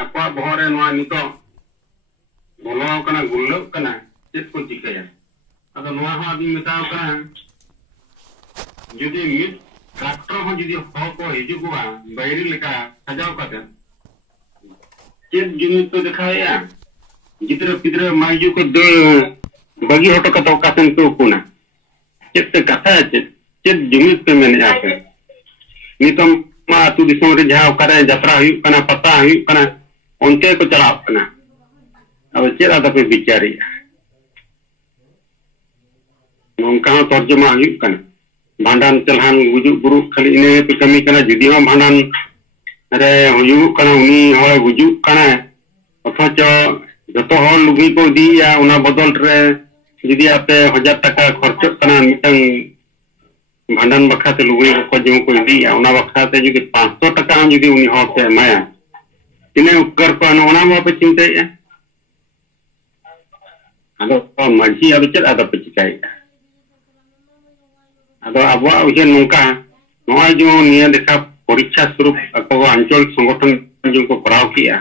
apa bohore noa nito bolo kana gullo kana chit ko chikaya ado noa ho abi metao kana judi mit tractor ho judi ho ko hijugwa bairi leka sajau kate chit jinit to dikhaya gidra pidra maju ko de bagi hoto kata kasen ko kuna chit kata chit jinit pe mene ape nitom ma tu disong re jaha okare jatra hu kana pata hu kana onte ko chalap kana अब चेरा पे बिचारी नौका तर्जमा हुई भांडान चलहान गुजु गुरु खाली इने पे कमी कना जुदी हम भांडान रे हुयु कना उनी होय गुजु कना अथच जतो हर लुगी को दिया उना बदल रे जुदी आपे 1000 टका खर्च कना मिटंग भांडान बखाते लुगी को जो को दिया उना बखाते जुदी 500 टका हम जुदी उनी हर से माया तिने उपकर को उना मा पे चिंता ado maji ado chet ada pechikai ado abwa ujian nongka noa jo nia dekha poriksha surup ako anchol संगठन जो को कराव किया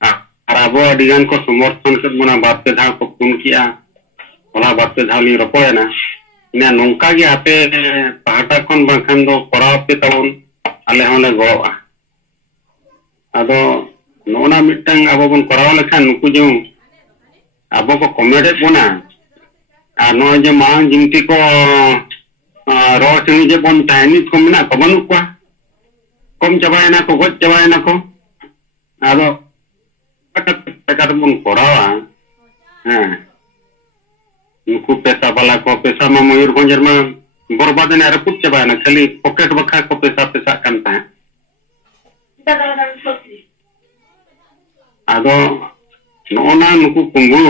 ar abo adigan ko समर्थन ke mona batte dha ko pun kiya ola batte dhali ropoena ina nongka ge ape pahata kon bangkhan do कराव pe tabon ale hone goa ado nona mitang abo bon कराव lekhan nuku jo अब को कमेडे बोना no जे मांग जिमती को रोशनी जे bone tiny को मिना को बनु को कम चबायना को गज चबायना को आदो टका बोन कोरावा हां नुकु पैसा वाला को पैसा में मयूरभंज में बर्बाद ने रपुत चबायना खाली पॉकेट बखा को पैसा पैसा करता है आदो नोना नुकु कुंगु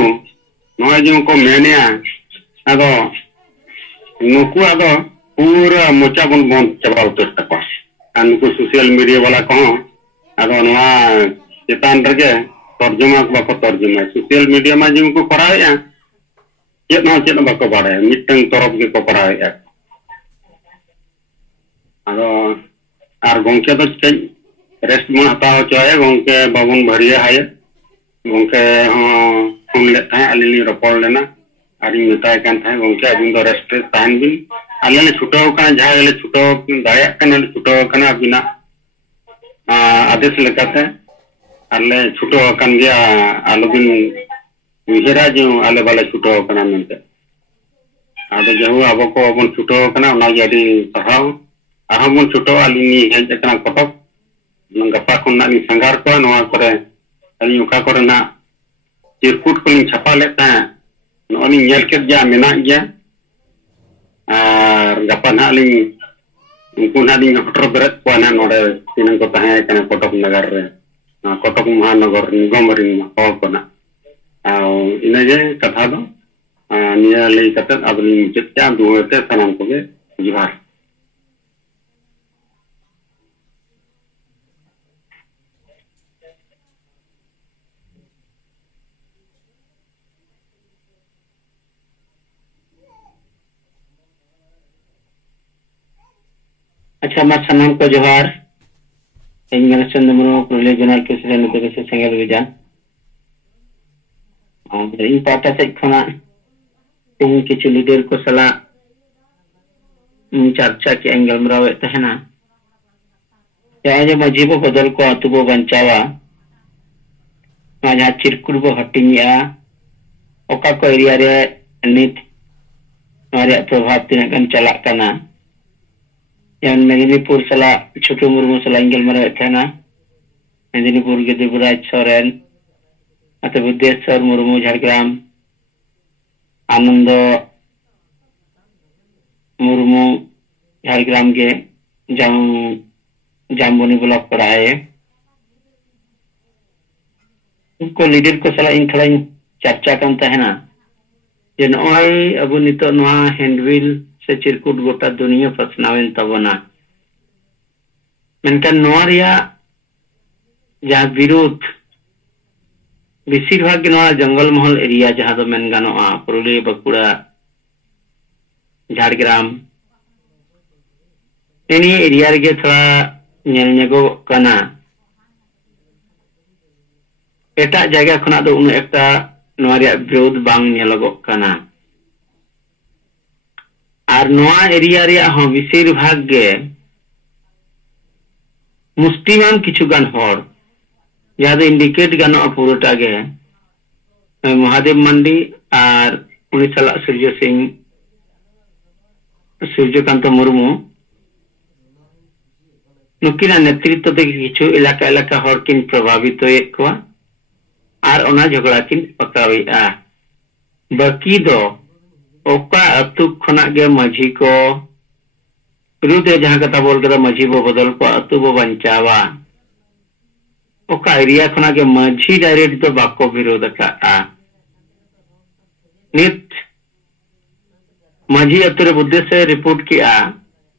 नोआ जो को मेनिया आदो नुकु आदो पूरा मोचा बन बन चबा उतर तको नुकु सोशल मीडिया वाला को आदो नोआ चेतान रगे तर्जुमा को तर्जुमा सोशल मीडिया में जो को कराया चेत बाको बारे मिटंग तरफ के को कराया आदो आर गोंके तो रेस्ट में हताओ चाहे गोंके बाबुन भरिया है गोंके फोन लेता है अली रपोल लेना आदि मिताय कान था गोंके अबिन दो रेस्ट तान बिन अले ने छुटो का जहां ले छुटो दाया कने छुटो कने अबिना आदेश लेकाते अले छुटो कान गया आलो बिन विहेरा जो अले वाले छुटो कना मेनते आदो जहु अब को बन छुटो कना ना यदि सहाव आहामुन छुटो अली नि हेज कना कटक गपा को ना नि संगार को नवा करे अली उका करना चिरकुट को छापा लेता है नोनी नेल के जा मेना गया और गपा ना लिंग उनको ना लिंग हटर बरत को ना नोडे तिनन को तहे कने कटक नगर रे कटक महानगर निगम रिन हॉल को ना इने जे कथा दो निया ले कते अबली मुचत दुते सनम को के जिहार अच्छा मैं सनम को जोहार इंगल चंद्रमनो रिलीजनल प्रेसिडेंट को से संगल विजान और इन पाटा से खना इन किछु लीडर को सला चर्चा के एंगल मरावे तहना या जे मजीबो बदल को अतुबो बंचावा माजा चिरकुरबो हटिनिया ओका को एरिया रे नित हमारे प्रभाव तिना गन चला कना यान मेदिनीपुर सला छोटू मुर्मू सला इंगल मरावे तहना मेदिनीपुर के देवराज सोरेन अते बुद्धेश्वर मुर्मू झारग्राम आनंद मुर्मू झारग्राम के जामबनी ब्लॉक पर आए उनको लीडर को सला इन थोड़ा चर्चा करता है ना जे नॉय अब नितो नोआ हैंडविल से चिरकुट गोटा दुनिया फसनावेन तबना मेनकान नोआ रिया जहां विरोध बेसिर भाग नोआ जंगल महल एरिया जहां दो मेन गानोआ पुरुलिया बकुड़ा झारग्राम एनी एरिया रे थोड़ा नेलनेगो कना एटा जगह खना दो उन एकटा नोआ रिया विरोध बांग नेलगोग कना और नोआ एरिया रिया हो बिसिर भाग गे मुस्लिमान किछुगान हर जहाँ इंडिकेट गानो पुरोटा गे महादेव मंडी और उनी साला सूर्यकांत मुर्मू नुकिना नेतृत्व ते किछु इलाका इलाका हर किन प्रभावित होएकवा और ओना झगड़ा किन पकावेआ बाकी दो ओका अतु खना गे माझी को विरुद्ध जहां कथा बोल कदा माझी बो बदल को अतु बो बंचावा ओका एरिया खना गे माझी डायरेक्ट तो बाको विरोध का नित माझी अतुरे बुद्धि से रिपोर्ट किया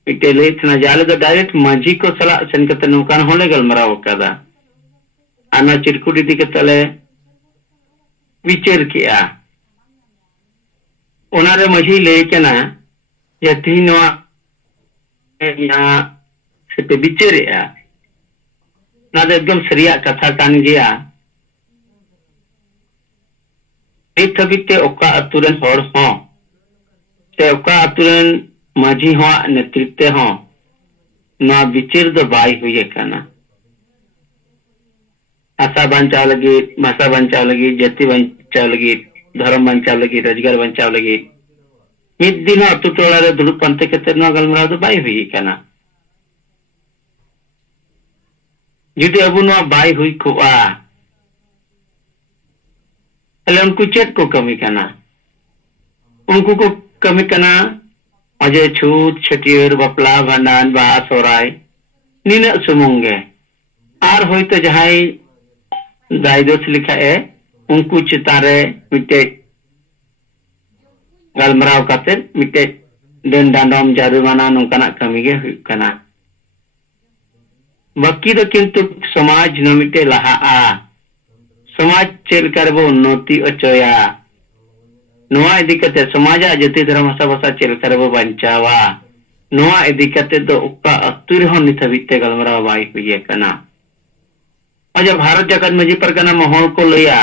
इटेले इतना जाले तो डायरेक्ट माझी को सला सन कते नुकान होले गलमराव कदा आना चिरकुटी दी के तले विचार किया ओनारे माझी ले केना या तीनों यहाँ से पे विचारिया ना तो एकदम सरिया कथा कान गया एक थबिते ओका अतुरन हर हो ते ओका अतुरन माझी हो नेतृत्व हो ना विचार दो बाई हुई कना आशा बंचाव लगी भाषा बंचाव लगी जाति बंचाव लगी धर्म बंचाव लगी रोजगार बंचाव लगी मिद दिन अतु टोला रे दुड़ुब पंते केते ना गलमराव दो बाई हुई कना जुदी अबु ना बाई हुई कोआ अले उनको चेक को कमी करना उनको को कमी करना अजय छूत छटियर बपला भांडान बाहा सोराय नीना सुमुंगे आर होई तो जहाई दायदोस लिखा है उनको चितारे मिटे गलमराव काते मिटे den dandom jarumana nungkana kami ge हुई करना बाकी तो किंतु समाज नमिटे लहा आ समाज चेल करबो उन्नति अचोया नोआ इदिकते समाज जति धर्म भाषा चेल करबो बंचावा नोआ इदिकते तो उक्का अतुर हो निथबिते गलमरा बाई हुई कना अज भारत जगत मजी परगना महल को लया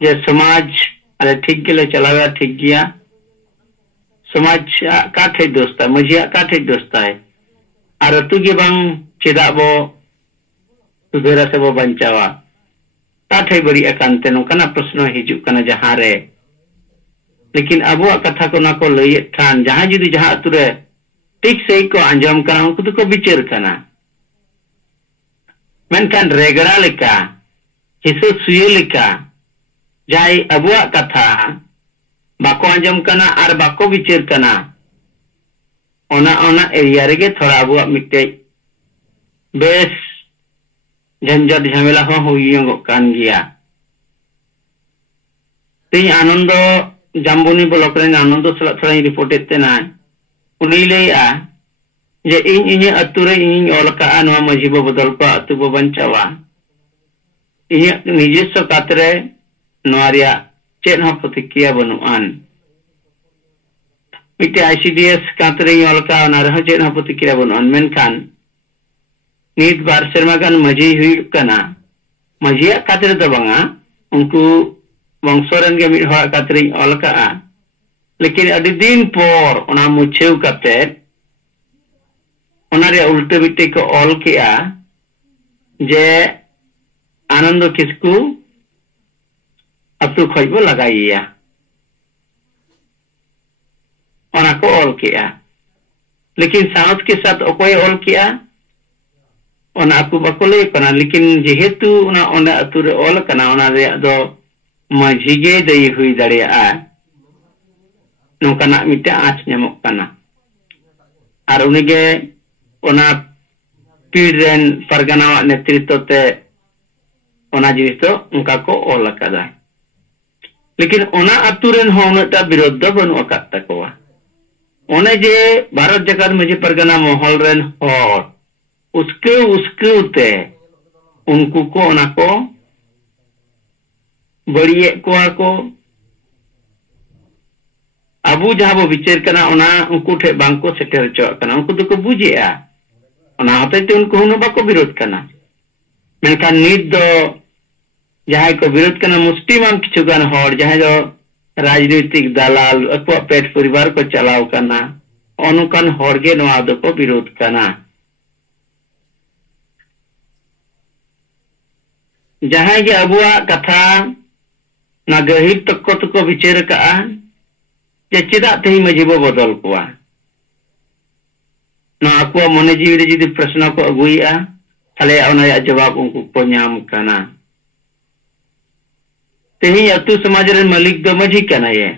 जे समाज अरे ठीक गेले चलावा ठीक गया समाज का ठे दोस्त है मजिया का ठे दोस्त है और अतु के बांग चेदा बो सुधेरा से बो बंचावा ताठे बड़ी अकांते नोकना प्रश्न हिजुक कना जहां रे लेकिन अबो कथा को ना को लई ठान जहां जुदी जहां अतुरे ठीक से को अंजाम कना उनको तो को विचार कना मेनखान रेगड़ा लेका हिसो सुये लेका जाय अबो कथा बाको अंजाम कना और बाको विचार कना ओना एरिया रे थोड़ा अबो मिटे बेस झंझट झमेला हो हुईयों कान गया तीन आनंद जाम्बुनी ब्लॉक रे आनंद सला थोड़ा रिपोर्ट एते ना उनी लेया जे इन अतु रे इन ओलका नवा मजी बो बदल को अतु बो बंचावा इन निजेस्व कातरे नवारिया चेन हो प्रतिक्रिया बनुआन मिटे आईसीडीएस कातरे ओलका ना रह चेन हो प्रतिक्रिया बनुआन मेनखान नीत बार शर्मा गान मजी हुई कना मजिया कातरे तो बांगा उनको वंशोरन के मिट हवा कातरे अलका लेकिन अभी दिन पर उना मुछेव काते उना रे उल्टे बिटे को ऑल किया जे आनंद किसको अतु खोजबो लगाइया उना को ऑल किया लेकिन साउथ के साथ ओकोय ऑल किया ओना aku bako lay kana lekin jehetu ona atur ol kana ona re do माझी ge dei hui dareya nongkana mite aach nyamok kana ar unige ona pidren pargana netritto te ona jinis to unka ko ol akada lekin ona aturen ho unata birodh do banu akat takowa one je bharat jagat माझी pargana mohol ren hor उसके उते उनको को ना को बढ़िए को अबू जहां वो विचार करना उना उनको ठे बांको सेटर चो करना उनको तो को बुझेया उना होते ते उनको हुनो बाको विरोध करना मेनका नीत दो जहां को विरोध करना मुस्लिम किचुगान हर जहां जो राजनीतिक दलाल अको पेट परिवार को चलाव करना अनुकान हर गे नवा दो को विरोध करना जहां गे अबुआ कथा ना गहिर तक को विचार का जे चेदा तेही मजी बो बदल कोआ ना आको मने जीवी रे जदि प्रश्न को अगुइया थाले ओना जवाब उनको को नाम करना तेही अतु समाज रे मालिक दो मजी कना ये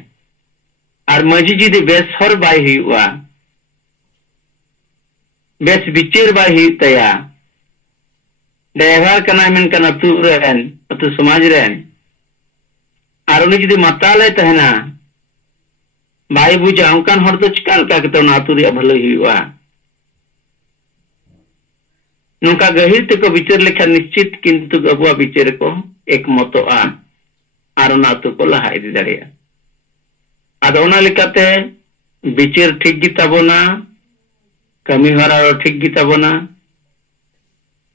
और मजी जदि बेस हर बाय हुआ बेस विचार बाय हुई तया ड्राइवर कना मेन कना अतु समाज रेन और उन्हें जदि माताले तहना बाई बुझा उनकान हर तो चिकाल का तो नातु रे भले हुआ नौका गहिर तक विचार लेखा निश्चित किंतु अबुआ विचार को एक मतोआ और नातु को लहा इदी दाड़िया आदो ओना लेकाते विचार ठीक गी ताबोना कमी हरा ठीक गी ताबोना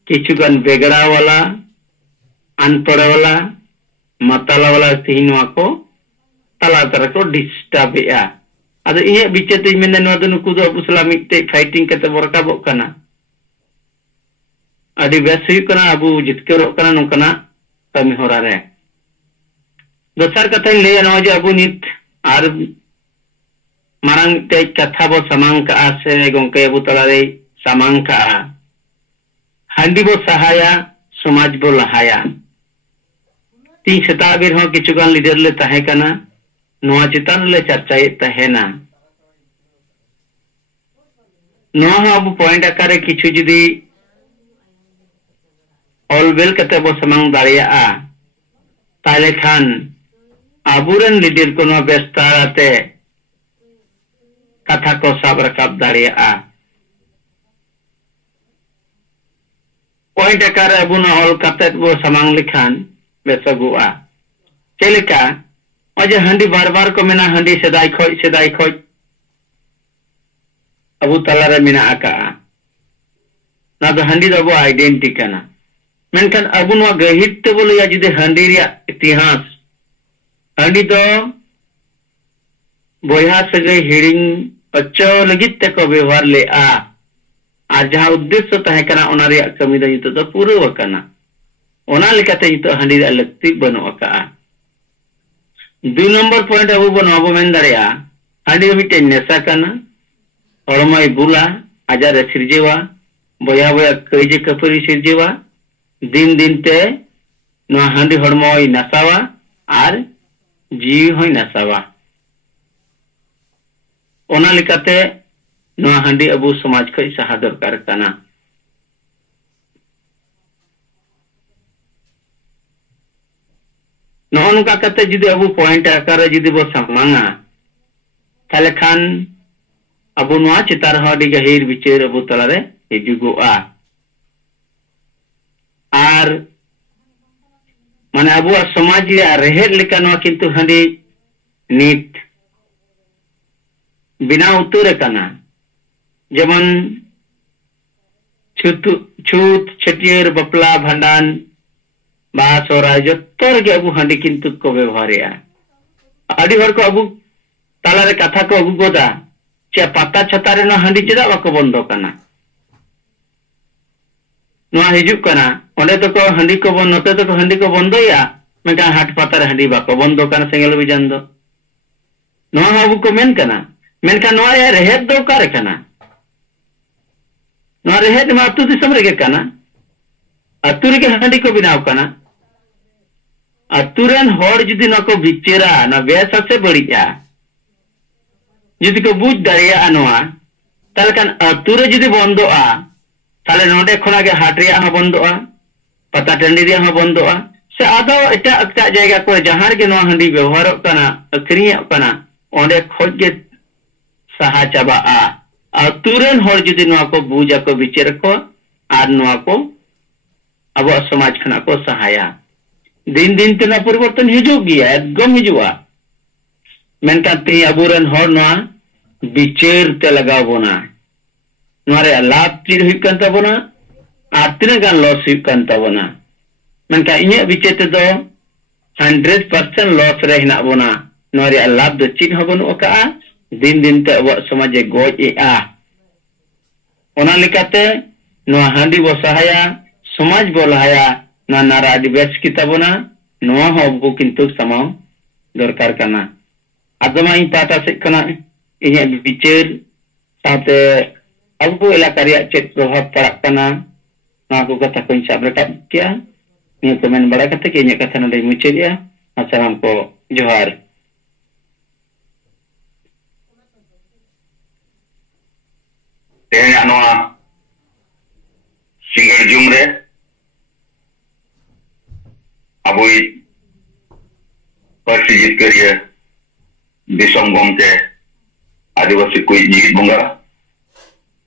किछुगान बेगड़ा वाला अनपढ़ वाला माताला वाला तीनों को तला तरह को डिस्टर्ब या अद ये विचार ते मेन नवा दो नुकु दो अबु इस्लामिक ते फाइटिंग कते बरकाबो कना अडी बेस हुई कना अबु जितकरो कना नोकना कमी होरा रे दोसर कथा ले न जे अबु नित आर मारंग ते कथा बो समांग का से गोंके अबु तला रे समांग का हांडी बो सहाया समाज बो लहाया तीन शताब्दी हो किचुगान लीडर ले तहे कना नोआ चितान ले चर्चाए तहेना नोआ अब पॉइंट आकारे किछु जदि ऑलवेल कते बो समांग दाड़िया ताले खान आबुरन लीडर को नो बेस्ताराते कथा को साब रकाब दाड़िया पॉइंट आकारे अबु न ऑल कते बो समांग लिखान बेसगुआ चेलिका अजे हंडी बार बार को मेना हंडी सेदाई खोज अबु तला रे मेना आका ना दो हंडी दो आइडेंटिटी कना मेनखान अबु नो गहिर ते बोले या जुदे हंडी रे इतिहास हंडी दो बोया सगे हिडिंग अच्छो लगित ते को व्यवहार ले आ जहां उद्देश्य तहे कना ओना रे कमी दो नितो तो पूरा वकना ओना लेकाते नितो हंडी रे लगती बनो का दो नंबर पॉइंट अबु बन अबु मेन दाड़िया हंडी मिटे नेसा कना हड़माई बुला आजार सिरजेवा बोया बोया कईजे कपरी सिरजेवा दिन दिन ते नो हंडी हड़माई नसावा आर जीवी होई नसावा ओना लेकाते नो हंडी अबु समाज खई सहा दरकार कना नौका कते जुदी अबु पॉइंट आकार जुदी बो समांगा ताले खान अबु नोआ चितार हडी गहिर विचार अबु तलारे हिजुगुआ आर माने अबु समाज रे रेहेर लेका नोआ किंतु हंडी नीत बिना उतुरे कना जेमन छूत छटियर बपला भंडान बास और जोर के अबु हंडी किंतु को व्यवहार अड़ी हर को अबु ताला रे कथा को अगु गोदा चे पाता छता रे ना हंडी चेदा बाको बंदो कना नोआ हिजुक कना ओंडे तो को हंडी को बंद नते तो को हंडी को बंदो या मेका हाट पाता रे हंडी बाको बंदो कना सेंगल बिजान दो नोआ अबु को मेन कना मेनका नोआ या रेहेद दो करे कना नोआ रेहेद मा अतु दिसम रे के कना अतु रे के हंडी को बिनाव कना अतुरन हर जुदी न को विचेरा न बेस से बढ़िया जुदी को बुझ दाड़िया नोआ ताले कान अतुरे जुदी बंदोआ ताले नोडे खना के हाट रे हा बंदोआ पता टंडी रे हा बंदोआ से आदो एटा अक्ता जायगा को जहां के नोआ हंडी व्यवहार कना अक्रिया कना ओंडे खोज के सहा चाबा अतुरन हर जुदी नोआ को बुझा को विचेर को आर नोआ को अब समाज खना को सहाया दिन दिन तेना परिवर्तन हिजुग गया एकदम हिजुआ मेनका ते अबुरन हर नोआ विचार ते लगा बोना नोरे लाभ चीज हुई कन तबोना आर तिना गान लॉस हुई कन तबोना मेनका इन्या विचेत दो 100% लॉस रे हिना बोना नोरे लाभ दो चिन हबन ओका दिन दिन ते अब समाज गोज आ ओना लिकाते नो हांडी बसहाया समाज बोलहाया ना नारा आदि बेस किताबना नो हबु किंतु समाव दरकार कना आदमा इन पाता से कना इन्या विचार साथे अब इलाका रिया चेक प्रभाव पड़ा कना ना को कथा को हिसाब रखा क्या निया कमेंट बड़ा कते के इन्या कथा नडे मुचेरिया अस्सलाम को जोहार तेना नोआ सिंगर जुमरे अबुई पार्टी जितकरिया दिसोम गमके आदिवासी कोई जीत बुंगा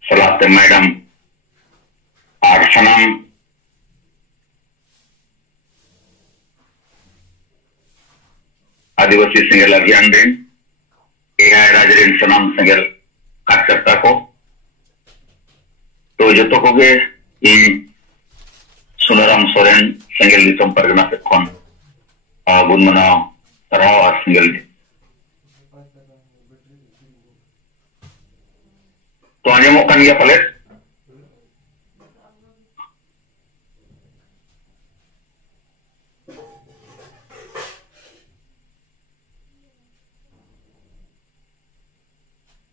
सलाते मैडम आर सनाम आदिवासी सिंगल अभियान दिन एआई राजरेन सनाम सिंगल कार्यकर्ता को तो जो तो कोगे इन सुनाराम सोरेन सिंगल दिसोम परगना से कौन गुण मनाओ तरह और सिंगल तो आने मौका नहीं पले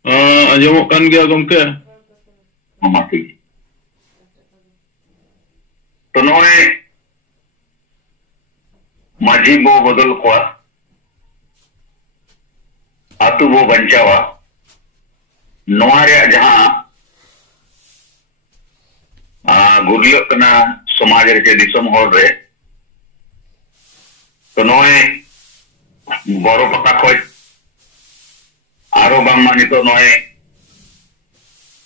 आजमों kan gया गमके माफी तो नोए माझी बो बदल को आतु बो बंचावा नोआरे जहां गुरलियो कना समाज रे दिसम होल रे तो नोए बोरो पता खोज आरो बाम मानी तो नोए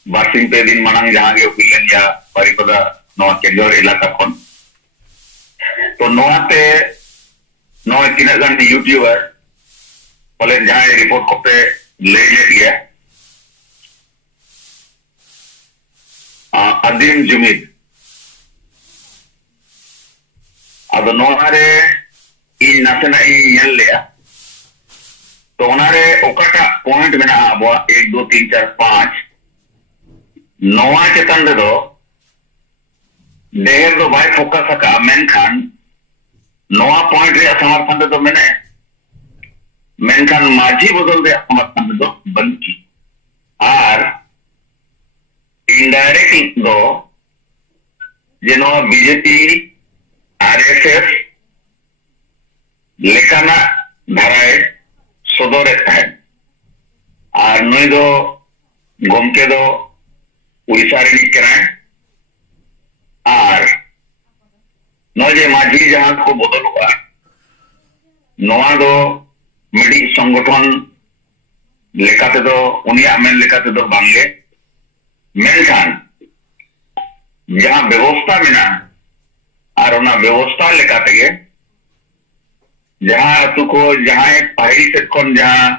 बासिंग पे दिन मानंग जहां गे हुइलेन या परिपदा नोआ केंद्र इलाका खन तो नोआते नोए तिना गन यूट्यूबर बोले जहां रिपोर्ट कोते ले गया आदिम जुमिद अब नोहारे इन नसना इन यल लिया तो उनारे ओकाटा पॉइंट में ना अब 1 2 3 4 5 नोआ चेतन दे दो देहर दो बाय फोकस का मेनखान नोआ पॉइंट रे समर्थन दे दो मैंने मेनखान माझी बदल दे समर्थन दे दो बंकी आर इनडायरेक्ट दो जेनो बीजेपी आरएसएस लेकाना धाराए सदरे है और नई दो गमके दो उड़ीसा रे कराए और नजे माझी जहां को बदल हुआ नोआ दो मिडी संगठन लेकाते दो उनिया मेन लेकाते दो बांगे मेनखान जहां व्यवस्था में ना और उना व्यवस्था लेकाते गे जहां अतु को जहां पहली से कौन जहां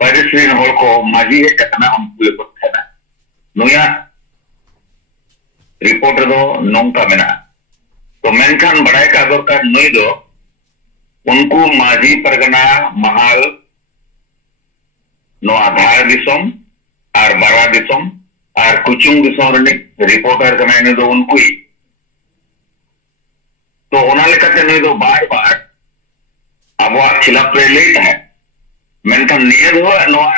परिश्रीन होल को माझी है कतना उनको लेको था नुया रिपोर्ट दो नोंका में ना तो मेनखान बढ़ाए का दरकार नुई दो उनको माझी परगना महाल नो आधार दिसोम और बारा दिसोम और कुचुंग दिसोम रे रिपोर्टर का मैंने दो उनको ही तो ओना लेकाते नुई दो बार बार अब खिलाफ रे लेट है मेनखान नियत हो नोआ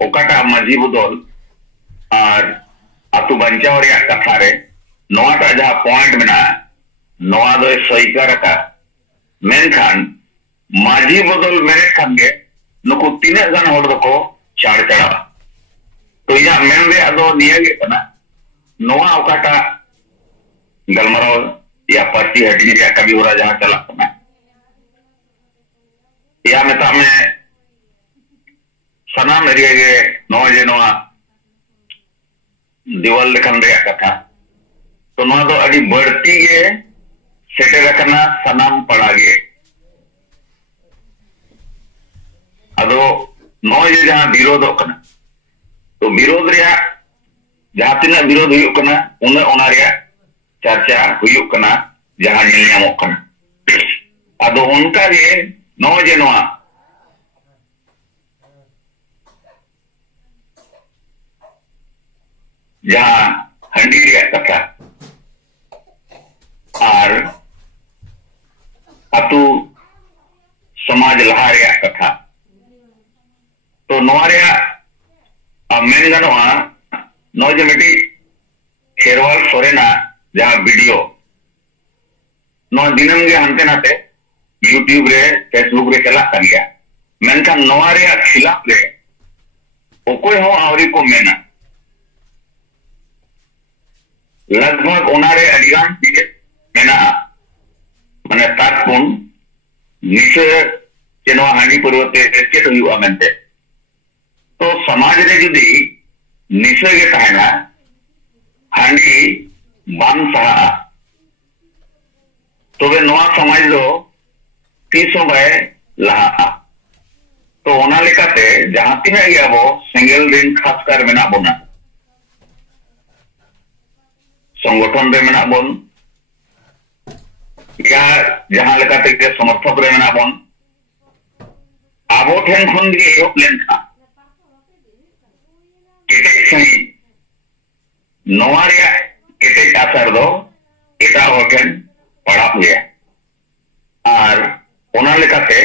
ओकाटा माझी बदल और आतु बंचाव रे कथा रे नोआटा जहां पॉइंट में नोआ दो सही कर रखा मेनखान माझी बदल मेरे खानगे नुकु तीन गन होड़ दो को चार चढ़ा तो या मेन रे अदो निया गे कना नोआ ओकाटा गलमरो या पार्टी हटी या कभी हो रहा जहां चला कना या मेता में सनाम एरिया गे नोआ जे नोआ दिवाल लेखन रे कथा तो नोआ दो अड़ी बढ़ती गे सेटे रखना सनाम पड़ा गे अदो नोए जे जहां विरोध होकना तो विरोध रे जहां तिना विरोध हुयुक कना उन ओना रे चर्चा हुयुक कना जहां ᱧᱮᱞ ᱧᱟᱢᱚᱜ ᱠᱟᱱᱟ ᱟᱫᱚ ᱚᱱᱠᱟ ᱜᱮ ᱱᱚᱜᱼᱚᱭ ᱡᱮ ᱱᱚᱣᱟ जहां हंडी रैया कथा और अतु समाज लहा रैया कथा तो नोआ रैया मेन गानोआ नो जे मिटी खेरवाल सोरेना जहां वीडियो नो दिनम गे हंते नाते यूट्यूब रे फेसबुक रे चला कर गया मेनखान नोआ रैया खिलाफ रे ओकोय हो आवरी को मेना लगभग उनारे अडिगान चीज मेना माने ताकपुन निशे चेनो हानि परिवर्ते चेत हुआ मेनते तो समाज रे जुदी निशे के तहना हानि बाम सहा तो वे नवा समाज दो तीसों बाय लहा तो ओना लेकाते जहां तिना गया वो सिंगल दिन खासकर मेना बोना संगठन रे मेना बोन या जहां लेकाते के समर्थक रे मेना बोन आबो ठेन खन गे एहब लेनखा केटे सही नोआ रे केटे आसार दो एटा होठेन पड़ा हुआ और ओना लेकाते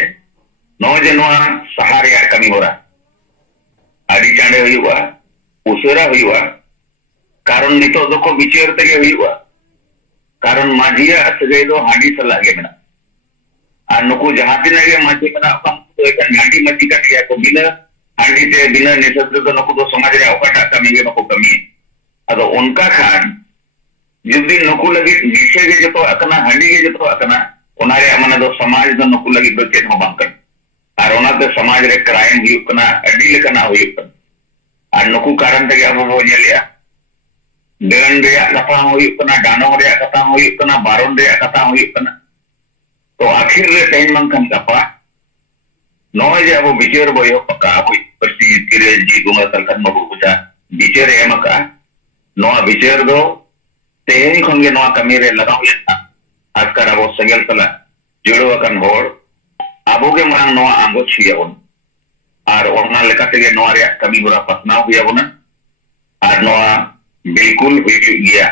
नो जे नोआ सहारे कमी होरा आदि चांडे हुआ उसेरा हुआ कारण नितो दोको विचार तेगे हुआ कारण माझिया सगे दो हांडी सला गे मेना और नुकु जहां तिना गे माझी मेना कम तो एक हांडी मची काटिया को बिना हांडी ते बिना नेसत्र तो नुकु दो समाज रे ओकाटा कमी गे नुकु कमी अदो उनका खान जुदी नुकु लगी निशे गे जतो अकना हांडी गे जतो अकना ओनारे माने दो समाज दो नुकु लगी दो चेत हो बांकन और ओनाते समाज रे क्राइम हुई कना अडी लेकना हुई कन और नुकु कारण तेगे अब वो नेलिया डेन रे कथा हुई कना डानो रे कथा हुई कना बारोन रे कथा हुई कना तो आखिर रे तेन मंकन कपा नोय जे अब विचार बयो पका कोई परसी तिरे जी गुंगा सरकार मबु बुझा विचार एमका नोआ विचार दो तेन खन गे नोआ कमी रे लगाव लेता आजकर अब संगल सला जुड़ो कन होड़ आबो के मांग नोआ आंगो छियावन और ओना लेकाते गे नोआ रे कमी बुरा पसना हुआ बना और नोआ बिल्कुल हुई गया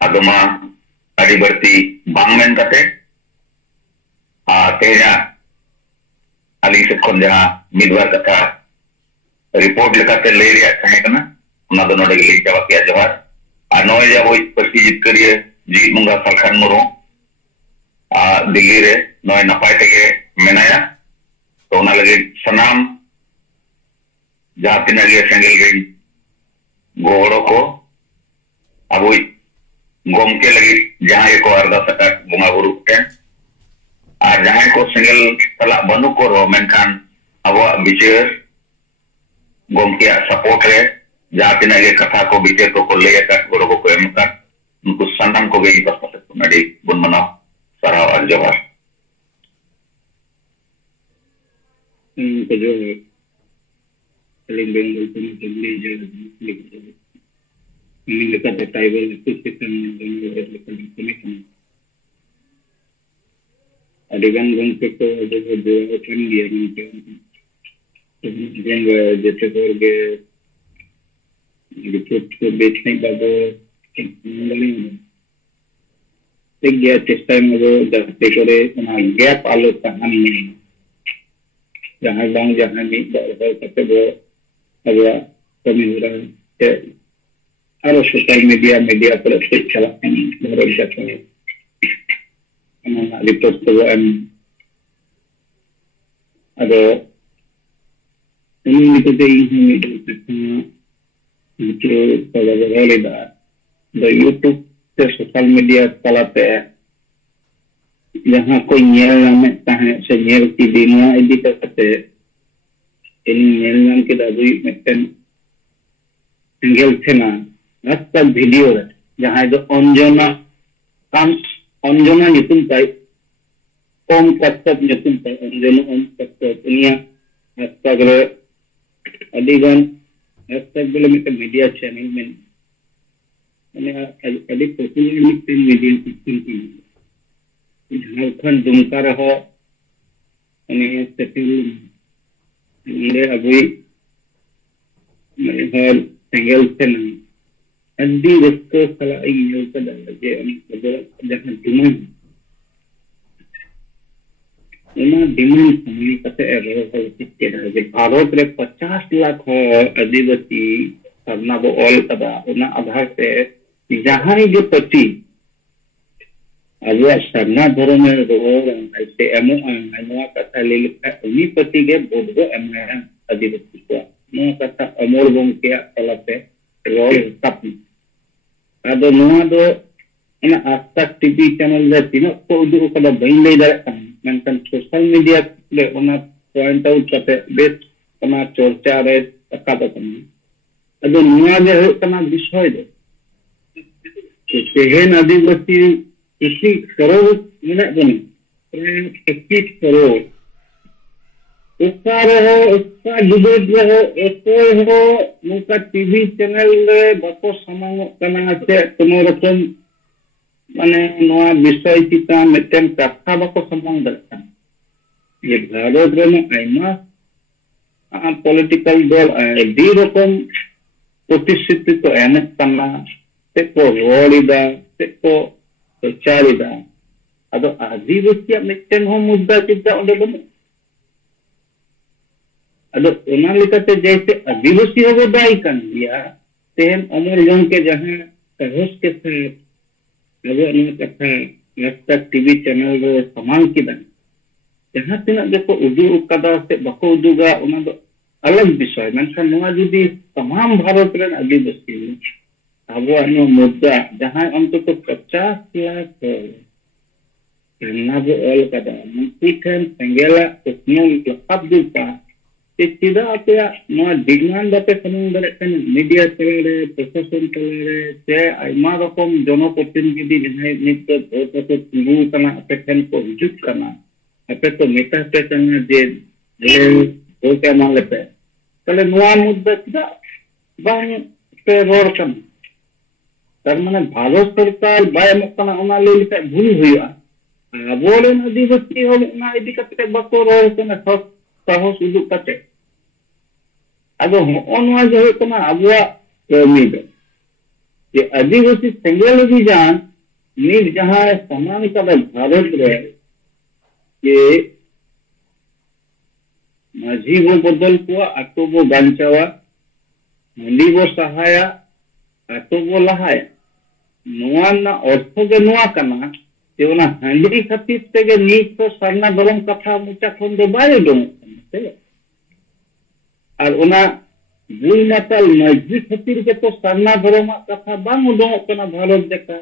अदमा अड़ी बढ़ती बांगमेन कते तेजा अली से खोल जहाँ मिदवार कथा रिपोर्ट लेकाते ले रिया कहे कना उना दो नोडे गिली चावा किया जवार आ नोए जा वो परसी जित करिए जी मुंगा सरखान मुरो दिल्ली रे नोए नपाय तेगे मेनाया तो उना लगे सनाम जहां तिना गे सेंगल गे गोड़ो को अब गोम के लगी जहां को अर्धा सका बुंगा बुरु के और जहां को सिंगल तला बनु को रो मेनखान अब विचार गोम के सपोर्ट रे जहां तिना गे कथा को विचार को ले का गोड़ो को एम का उनको सन्नाम को गई बस नडी बुन मना सराव और जवाब जो Saling bengal pun jeli je lebih ini dekat tribal itu sistem yang lebih lebih adegan bang itu ada dua orang dia mungkin yang jatuh ke report को बेचने का वो एक गया टेस्ट टाइम वो जाते करे ना गैप आलो कहानी नहीं जहाँ बांग जहाँ नहीं बार करते वो अब कमी हो रहा है और सोशल मीडिया पर अच्छे चला नहीं बहुत अच्छा है हमारा रिपोर्ट तो वो अब ini kita ini itu kalau boleh dah the YouTube से सोशल मीडिया चलाते हैं जहाँ कोई nyel नाम है से nyel की दुनिया इधर करते ini nyel नाम के दादी में सिंगल थे ना रास्ता वीडियो है जहाँ जो अंजना नितुम ताई ओम कत्तक नितुम ताई अंजना ओम कत्तक दुनिया रास्ता करे अधिगन रास्ता बोले में मीडिया चैनल में अभी popular media system Jharkhand Dumka रहो सेटिल अभी हर सेंगल से अभी रस्को सला जहाँ डिमांड समय कते भारत रे 50 लाख आदिवासी सरना बो ऑल कदा आधार से जहाँ जो पति अब सरना धर्म ऐसे एमो कथा ले उन्हीं पति के बोध को आदिवासी को कथा अमोल गंके तलाते रोल तप अदो नोआ दो आज तक टीवी चैनल रे तीन को उदु को बइन ले दाड़ा मेंटन सोशल मीडिया ले पॉइंट आउट करते बेस चर्चा रे तकादा अदो नोआ जे विषय दो तेहन आदिवासी 21 करोड़ मेना बनी 21 करोड़ उसका डिबेट रहो एक हो मुका टीवी चैनल रे बको समांग कना से कोनो रकम माने नोआ विषय चिता मिटन कथा बको समांग दरता ये भारत रे में आइमा पॉलिटिकल दल दी रकम प्रतिष्ठित को एमएस कना से को रोड़ीदा से को प्रचारिदा अदो आदिवासी मिटन हो मुद्दा चिता ओडे बने अदो ओना लेकाते जैसे आदिवासी हो दाई कन दिया तेन अमर जंग के जहां कहस के साथ अब अनु कथा नेक्स्ट टीवी चैनल रे समान किदा जहां तिना देखो उदु कदा से बको उदुगा ओना दो अलग विषय मेनखान नोआ जुदी तमाम भारत रे आदिवासी अब अनु मुद्दा जहां अंतत 50 लाख ना बो ऑल कदा मुंकिठन संगेला उसनो लखब दुपा चिदा अपया नोआ डिमांड अपे समूह दरे मीडिया तले प्रशासन तले से आइमा रकम जनप्रतिनिधि जहां नित तो तिगु कना अपे ठन को हिजुत कना अपे तो मेटा पे कना जे ओ के माले पे तले नोआ मुद्दा चिदा बांग पे रोड कन तर माने भारत सरकार बाय मकना ओना ले लिका भूल हुआ बोले आदिवासी हो ना इदी कते बको रोड कना सब साहस उदुक कते अदो होनवा जो कना अबुआ कमी दो ये आदिवासी सेंगल भी जान नील जहां समान का भारत रे ये माझी वो बदल को आतो वो बांचावा मंडी वो सहाया आतो वो लहाया नोआ ना अर्थ के नोआ कना जे ओना हांडी खातिर तेगे नीत तो सरना दरम कथा मुचा खन दो बाय दो और उना बुई नाताल मस्जिद खातिर के तो सरना धर्म कथा बांग उडोंग कना भारत देखा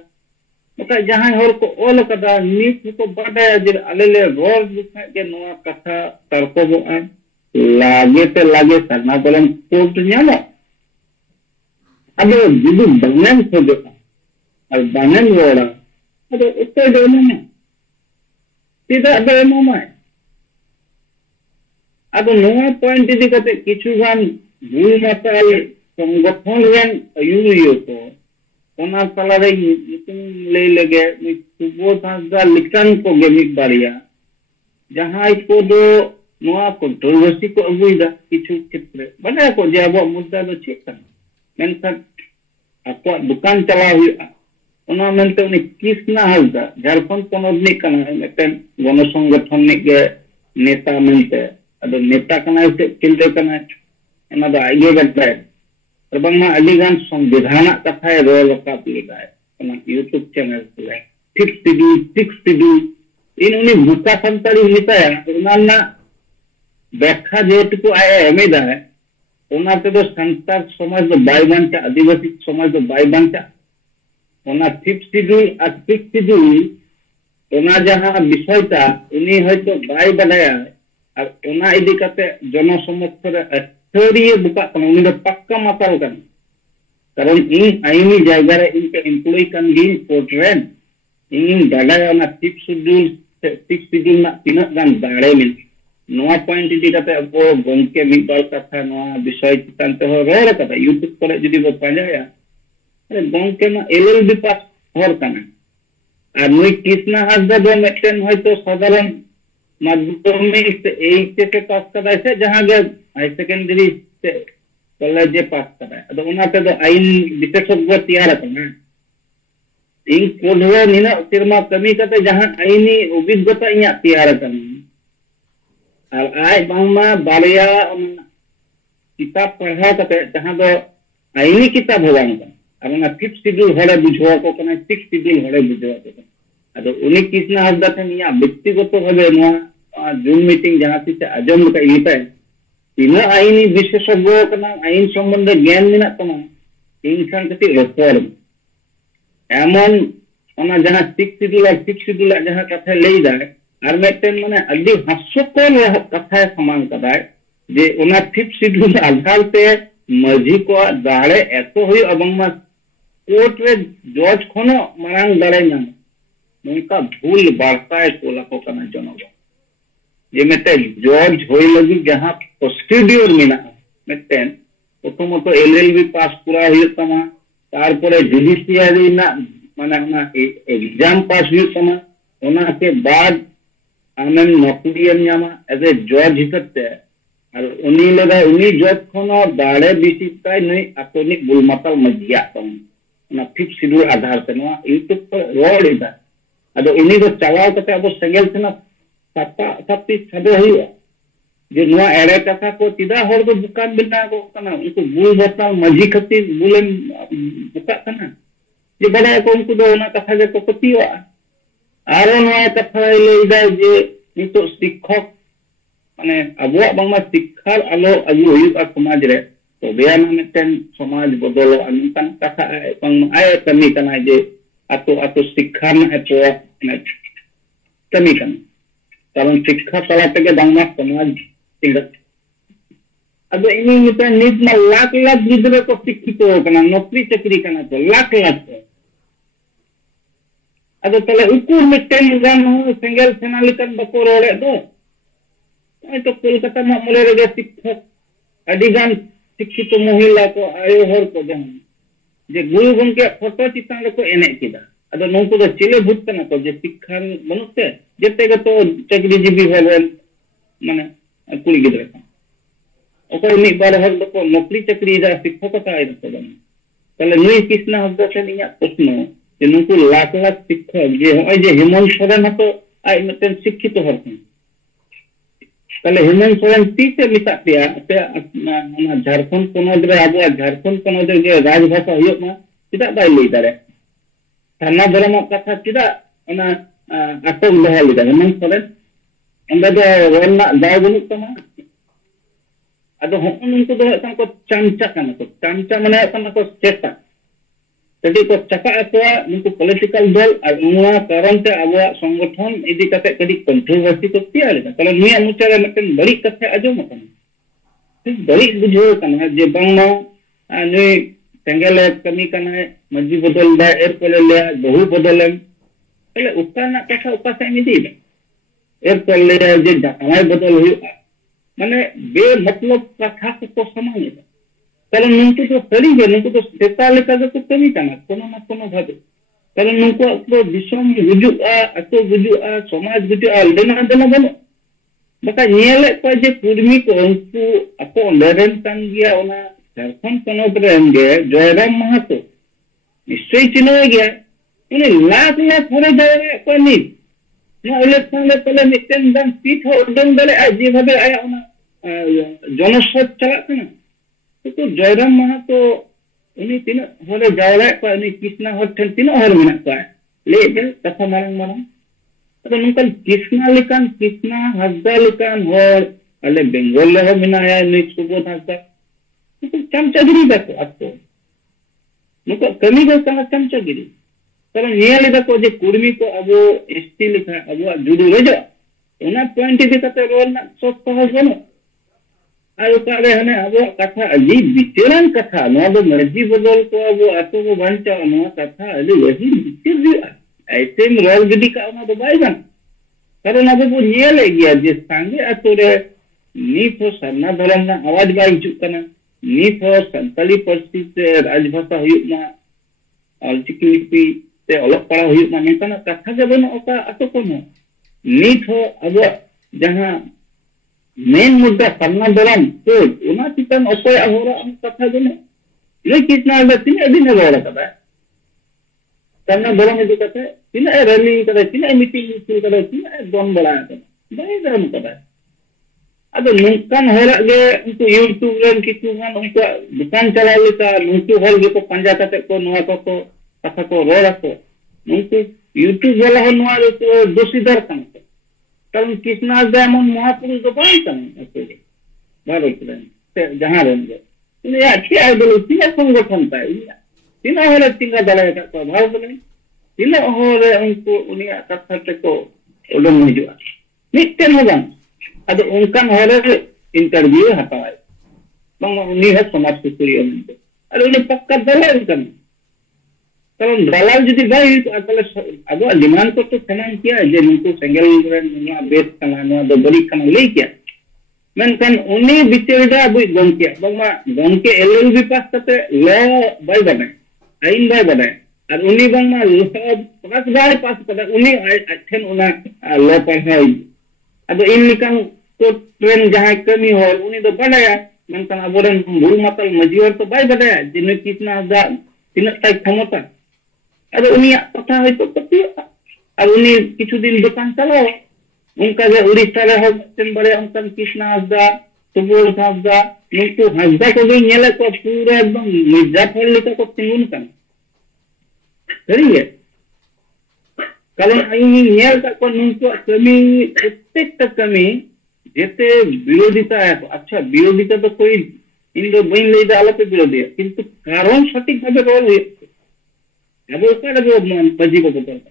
मका जहां हर को ओल कदा नीत को बाडाय जे आलेले रोर दुखा के नोआ कथा तरको बो लागे ते लागे सरना धर्म कोट न्याला अबे जुदु बनन खोजो और बनन रोड़ा अबे उत्तर देने में सीधा अबे मोमा अब नोआ पॉइंट इदी कते किछु गान भूल माताल संगठन रेन अयुरियो को ओना तला रे नितिन ले लगे सुबोध हांसदा लिखन को गेमिक बारिया जहां को दो नोआ कंट्रोवर्सी को अगुइदा किछु क्षेत्र बने को जे अब मुद्दा दो ठीक कन मेनखान आपको दुकान चला हुआ ओना मेनते उनी किसना हलदा झारखंड पनोदनी कना मेटन गण संगठन के नेता मेनते अदो नेता कना से चिंता कना एना दा आगे बढ़ता है और बंगमा अलीगंज संविधान कथा रोल का लेगा है ओना यूट्यूब चैनल पे फिक्स शेड्यूल इन उनी बुका संतारी नेता है ओना ना व्याख्या जेट को आया एमेदा है ओना ते तो संतार समाज दो बाय बांचा आदिवासी समाज दो बाय बांचा ओना फिक्स शेड्यूल ओना जहां विषयता उनी हयतो बाय बनाया और ओना इदी कते जन समर्थन अथरिये बुका कना उनी पक्का माताल कन कारण इन आईनी जायगा रे इनके एम्प्लॉय कन गिन पोर्ट्रेन इन दादा ओना फिक्स शेड्यूल ना तिना गान दाड़े मिल नोआ पॉइंट इदी कते अब गंके मिबार कथा नोआ विषय चितान ते हो रे कथा यूट्यूब पर जदी बो पाजाया अरे गोंके मा LLB पास हर कना और नुई कृष्णा हासदा दो मिटन होयतो साधारण माध्यमिक से एच से पास कदा से जहां गे हाई सेकेंडरी से कॉलेज पास कदा अदो उनाते दो आईन विशेषज्ञ तैयार कना इन कोल्हे निना सिरमा कमी कते जहां आईनी अभिज्ञता इया तैयार कना और आय बांगमा बालिया किताब पढ़ा कते जहां दो आईनी किताब होवान और उना 5th शेड्यूल हड़े बुझवा को कना 6th शेड्यूल हड़े बुझवा को अदो उनी कृष्णा हासदा ठन इया व्यक्तिगत भावे नोआ जूम मीटिंग जहां से आजम का इता तीना आईनी विशेषज्ञ कना आईन संबंध ज्ञान मिना तमा इंसान कति रोपर एमन ओना जहां 6th शेड्यूल जहां कथा लई दाय और मेटेन माने अड्डी हास्यकल कथा समान कदाय जे ओना 5th शेड्यूल आधार पे मजी को दाड़े एतो हुई अबंगमा कोर्ट रे जज खनो मांग दाड़े नाम नोका भूल बार्ताय कोला को कना जनोबा ये मेटे जज होई लगी जहां प्रोसीड्यूर मिना मेटेन प्रथमत LLB पास पूरा हुई तमा तार परे जुडिशियरी ना माने ना एग्जाम पास हुई तमा ओना के बाद आनंद नौकरी न्यामा एज ए जज हिसते और उनी लगा उनी जज खनो दाड़े बिसिताय नै आतोनिक बुलमाताल मजिया तम ना 5th शेड्यूल आधार से नोआ यूट्यूब पर रोड इदा अदो उनी दो चलाव कते अब सेंगेल सेना सत्ता सत्ती छबे हुआ जे नोआ एड़े कथा को तिदा हर दो दुकान बिना को कना उनको बुल बता मजी खती बुलेन बुका कना जे बड़ा को उनको दो ना कथा जे को पतिवा आरो नोआ कथा ले इदा जे नितो शिक्षक माने अबुआ बांगमा शिक्षार आलो अगु हुयुआ समाज रे तो बेयाना मिटन समाज बदलो अनकान कथा बांग आय कमी कना जे आतो आतो शिक्षा ना एतो कमी कना कारण शिक्षा तला तके बांगमा समाज तिंग अब इनी मिटन नित मा लाख लाख गिदरे को शिक्षित हो कना नौकरी चाकरी कना तो लाख लाख अब तले उकुर मिटन गान हो सिंगल सेनालिकन बको रोड़े दो तो कोलकाता में मोले रे शिक्षक अडिगान शिक्षित महिला को आयो हर को जहां जे गुरु गंके फोटो चितान को एने किदा अदो नोको दो चिले भूत कना तो जे शिक्षा बनुते जेते के तो चाकरी जीवी होलन माने कुड़ी गिदरे का ओको नि बार हर दो नौकरी चाकरी जा शिक्षकता आइ तो बन तले नुई कृष्णा हासदा से निया प्रश्न जे नोको लाख लाख शिक्षक जे होय जे हेमंत सोरेन तो आइ मतेन शिक्षित हरथन तले हेमंत सोरेन तीसे मिता पिया पे ना झारखंड पोनद रे आबो झारखंड पोनद रे राजभाषा हुयो मा चिदा बाय लई दारे थाना धर्म कथा चिदा ओना आटक लहा लिदा हेमंत सोरेन अंदे दो रोना दाय बनु तमा अदो होन उनको दो ता को चांचा कना को चांचा माने तना को चेता तडी को चका अथवा उनको पॉलिटिकल दल और उना कारण ते आबो संगठन इदी कते कडी कंट्रोवर्सी को तिया लेदा तले नि अनुचार मतन बड़ी कथा अजो मतन ठीक बड़ी बुझो कना जे बांगमा नि सेंगेले कमी कना मजी बदल दा एर कोले ले बहु बदलम तले उताना कथा उपासे निदी एर कोले जे दामाय बदल हुई माने बे मतलब कथा को समान कारण नुंकु तो सड़ी गए नुंकु तो सेता लेका तो कमी कना कोनो ना कोनो भाबे कारण नुंकु अपनो दिसम गुजुआ अतो गुजुआ समाज गुजुआ लेना देना बनो बका नियले को जे कुर्मी को उनको अपो लेरन तंगिया ओना झारखंड कोनो रे जयराम महतो निश्चय चिनो गया इने लाख लाख होरे जाए को नी नो इलेक्शन ले पहले मिटन दम सीट हो दम दले जे भाबे आया ओना जनस्वाद चला कना तो जयराम महतो उनी तीन होरे जावला को उनी कृष्णा हर ठन तीन हर मिना को ले दे कथा मारंग मारंग तो नंकन कृष्णा लिकान कृष्णा हासदा लिकान हर अले बेंगल ले मिनाया नि सुबोध हासदा तो चमचागिरी देखो आपको नुको कमी गो कना चमचागिरी कारण नियले देखो जे कुर्मी को अबो एसटी लिखा अबो जुडू रेजो ओना पॉइंट दे कते रोल ना सोच पहस बनो आयो काले हने अब कथा अली विचरण कथा नो दो मर्जी बदल को अब आतो को बंचा नो कथा अली वही विचर ऐसे में रोल गदी का ना तो बाई बन कारण अब वो नियले गया जे सांगे आतो रे नी तो सरना धरम ना आवाज बाई चुकना नी तो संताली परिस्थिति से राजभाषा हुई ना ऑलचिकी लिपि ते अलग पढ़ा हुई मा नोंकाना कथा के बनो ओका आतो को नीत हो अब जहां मेन मुद्दा सामना दरम तो उना चितन अकोय होरा कथा बनो ले कितना तीन दिन रोड कदा सामना दरम इदु कथा तीन रैली कदा तीन मीटिंग कदा तीन दोन बड़ा कदा बाय दरम कदा अब नोंकान होरा गे उनको यूट्यूब रेन किछु गान उनका दुकान चला लेता नुतु हल गे को पंजा कते को नोआ को कथा को रोड़ा को नुतु यूट्यूब वाला हो नोआ रे दोषीदार कन कारण कृष्णा जमन महापुरुष दो बाई कन अकेले भारत रे से जहां रेन गे इन या छी आइडल तीन संगठन ता तीन होले तीन दले का भारत रे तीन होरे उनको उनिया कथा ते को उडम हिजुआ मिटन हो गान अब उनकान होरे इंटरव्यू हटाए बंग उन्हीं है समाज सुसुरिया में अरे उन्हें पक्का दलाल कन कारण दलाल जदी भाई असल अब डिमांड को तो समान किया जे नुको सिंगल नोआ बेस कना नोआ दो बड़ी कना ले किया मेनकान उन्हीं बिचेड़ा अब गंके गंके एलएलबी पास करते लॉ बाय बने आइन बाय बने और उन्हीं बंग लॉ पास बाय पास करते उन्हीं अठन उना लॉ पढ़ाई अब इन निकान को ट्रेन जहां कमी हो उन्हीं तो बढ़ाया मेनकान अबोरन भूल मतल मजिवर तो बाय बढ़ाया जिन्हें कितना तीन तक क्षमता अब उन्हीं कथा है तो पति और उन्हीं किछु दिन दुकान चलाओ उनका जो उड़ीसा रे हो बड़े उनका कृष्णा हसदा सुबोल हसदा नुकु हसदा को भी नेले को पूरा एकदम मिर्जापुर लेका को तिंगुन कन सही है कारण आइनी नेल का को नुकु कमी प्रत्येक कमी जेते विरोधिता है अच्छा विरोधिता तो कोई इन दो बइन ले दा अलग विरोधी है किंतु कारण सटीक भाबे रोल है अब ओका दो पजी को बदलता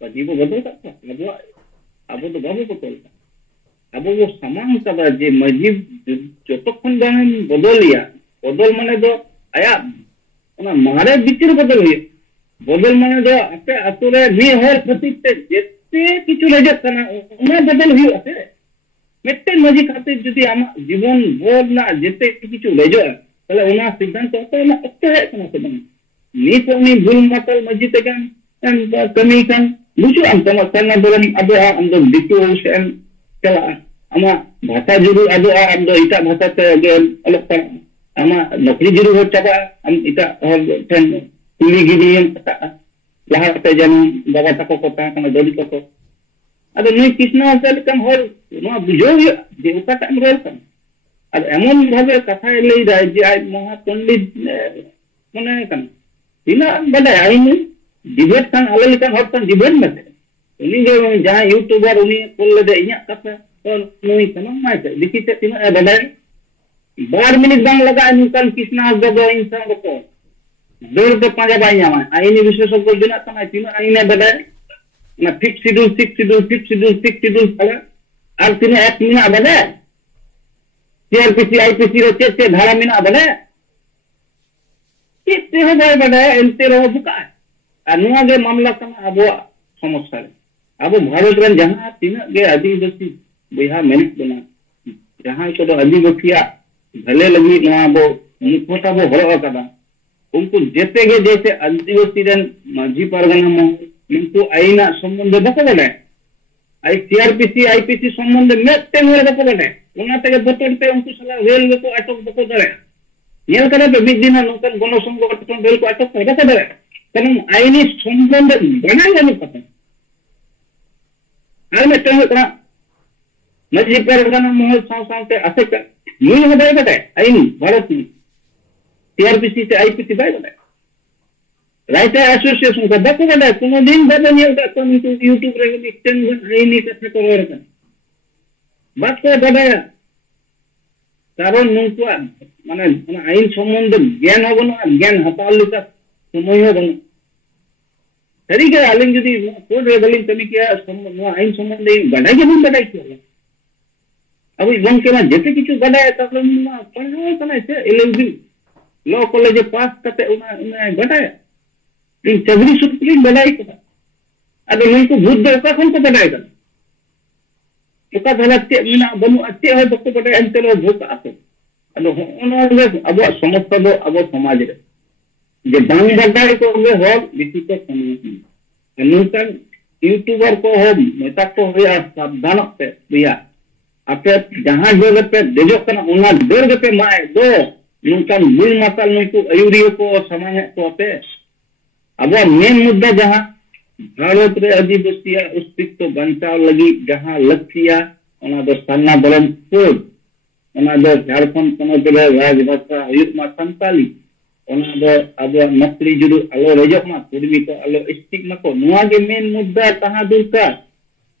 पजी को बदलता अब तो बाबू को बदलता अब वो समान कदा जे मजीब जतक्षण दान बदलिया बदल माने दो आया ओना मारे बिचिर बदल हुई बदल माने दो आपे अतुरे नि होर खतिक ते जेते किछु लेजे कना ओना बदल हुई आते मेटे मजी खाते जदी आमा जीवन बोलना जेते किछु लेजो तले ओना सिद्धांत तो ना अत्ते है कना से नीत उनी भूल मतल मजी ते kan kami kan lucu am sama karena dalam ada ando diku sen kala ama bahasa juru ada ando ita bahasa te gen alok kan ama nokri juru ho chaba am ita ten kuli gini yang kata lahat te jan baga tako kota kana doli ko ada nui kisna asal kan hol no bujo je uka ta amrol kan ada emon bhabe katha lei dai je ai maha pandit mane kan ina badai aini debate kan ale lekan hor kan debate mate ini ge jahan youtuber uni kolle de inya kata to nui kanang mai te dikite tina badai 12 minit bang laga anu kan kisna gogo insan bako dor de paja bai nyama aini বিশেষজ্ঞ dina kana tina aine badai na fifth schedule sixth schedule kala ar tina ek mina badai CRPC IPC ro che dhara mina badai कितने हो गए बड़े एंते रहो बुका अनुआ के मामला कना अब समस्या अब भारत रन जहां तीन के आदिवासी बिहा मेनिक बना जहां को तो आदिवासिया भले लगी ना वो मुखोटा वो हरो कदा उनको जेते के जैसे आदिवासी रन माजी परगना में उनको आईना संबंध बको बने आई CRPC IPC संबंध मेते मोरे बको बने उना तक बतोड़ते उनको सला रेल को अटक बको दरे नेल करे पे बिदिन नोकन गण संगठन रेल को अटक करे दरे कारण आईनी संबंध बना लेने पता आर में तंग करा मजी परगना महल साथे असे का नुई हो बाय बता आईनी भारत में CRPC से IPC बाय बता राइटर एसोसिएशन का देखो बता कोनो दिन बदल ये का तुम YouTube रे एक्सटेंशन आईनी कथा करो रे बात को बताया कारण नुकुआ माने आईन संबंध ज्ञान हो बनो ज्ञान हताल लेका समय हो बनो सरी के आलिंग जदी कोड रे बलिंग कमी किया आईन संबंध बढ़ाई के नहीं बढ़ाई किया अब गम के ना जेते किछु बढ़ाया तब ना पढ़ो कने से LLB लॉ कॉलेज पास करते उना बढ़ाया इन चबरी सुप्रीम बढ़ाई का अब नुको भूत दे का कोन को बढ़ाएगा एका धलते मिना बनु अते है बक्को बढ़ाया अंतलो भूत आते अब अब समस्त दो अब समाज रे जे बांग बदाय को हर बेसी को समय नूतन यूट्यूबर को हो मेता को हुआ सावधान पे भैया आपे जहां जगह पे देजो कना उना डर पे माए दो नूतन बुल माताल नुकु अयुरियो को समाने को पे अब मेन मुद्दा जहां भारत रे आदिवासी अस्तित्व बंचाव लगी जहां लक्ष्य ओना दो सान्ना बलम कोड ओना दो झारखंड पोनोत रे राजभाषा हुयुग मा संताली ओना दो अब नकली जुदु आलो रेजोक मा कुर्मी को आलो स्टिक मको नुआ के मेन मुद्दा तहा दुरका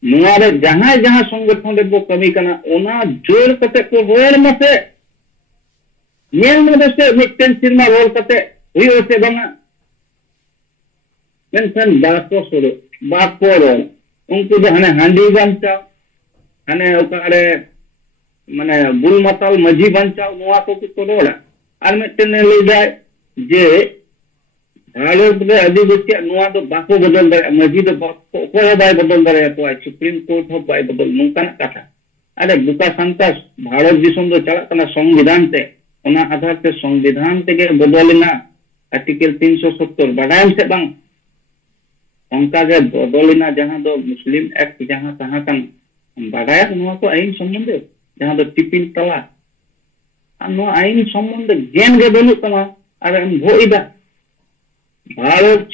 नुआ रे जहां संगठन रे बो कमी कना ओना जोर कते को रोड मते मेन मुद्दा से मिटन सिरमा रोल कते हुयो से बंगा मेंशन बाको सोरो बाको रोल उनको जो हने हांडी बंचा हने ओकारे माने बुल माताल मजी बंचा नुआ को रोड़ा और मिटन ले जाए जे भारत रे आदिवासी नुआ दो बाको बदल दे मजी दो बाको को बाय बदल दे को सुप्रीम कोर्ट हो बाय बदल नोंकान कथा अरे बुका संतास भारत दिसम दो चला कना संविधान ते ओना आधार ते संविधान ते के बदलना आर्टिकल 370 बडायम से बंग उनका के बदलना जहां दो मुस्लिम एक्ट जहां तहां कन बडाय नुआ को आईन संबंध जहां दो टिपिन तला नो आईन संबंध गेन के बनु तमा अरे हम भोइदा भारत